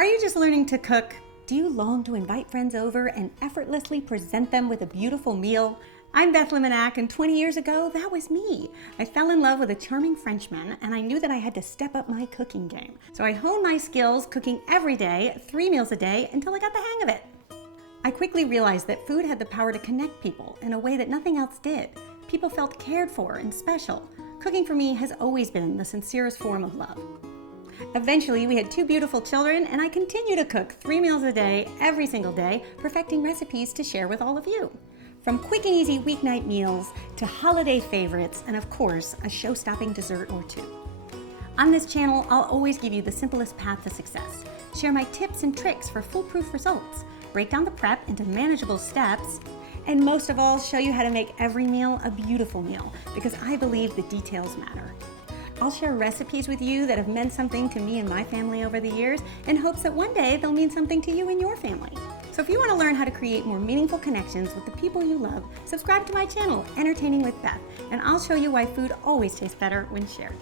Are you just learning to cook? Do you long to invite friends over and effortlessly present them with a beautiful meal? I'm Beth, and 20 years ago, that was me. I fell in love with a charming Frenchman, and I knew that I had to step up my cooking game. So I honed my skills cooking every day, 3 meals a day, until I got the hang of it. I quickly realized that food had the power to connect people in a way that nothing else did. People felt cared for and special. Cooking for me has always been the sincerest form of love. Eventually, we had 2 beautiful children, and I continue to cook 3 meals a day, every single day, perfecting recipes to share with all of you. From quick and easy weeknight meals to holiday favorites, and of course, a show-stopping dessert or 2. On this channel, I'll always give you the simplest path to success, share my tips and tricks for foolproof results, break down the prep into manageable steps, and most of all, show you how to make every meal a beautiful meal, because I believe the details matter. I'll share recipes with you that have meant something to me and my family over the years in hopes that one day they'll mean something to you and your family. So if you want to learn how to create more meaningful connections with the people you love, subscribe to my channel, Entertaining with Beth, and I'll show you why food always tastes better when shared.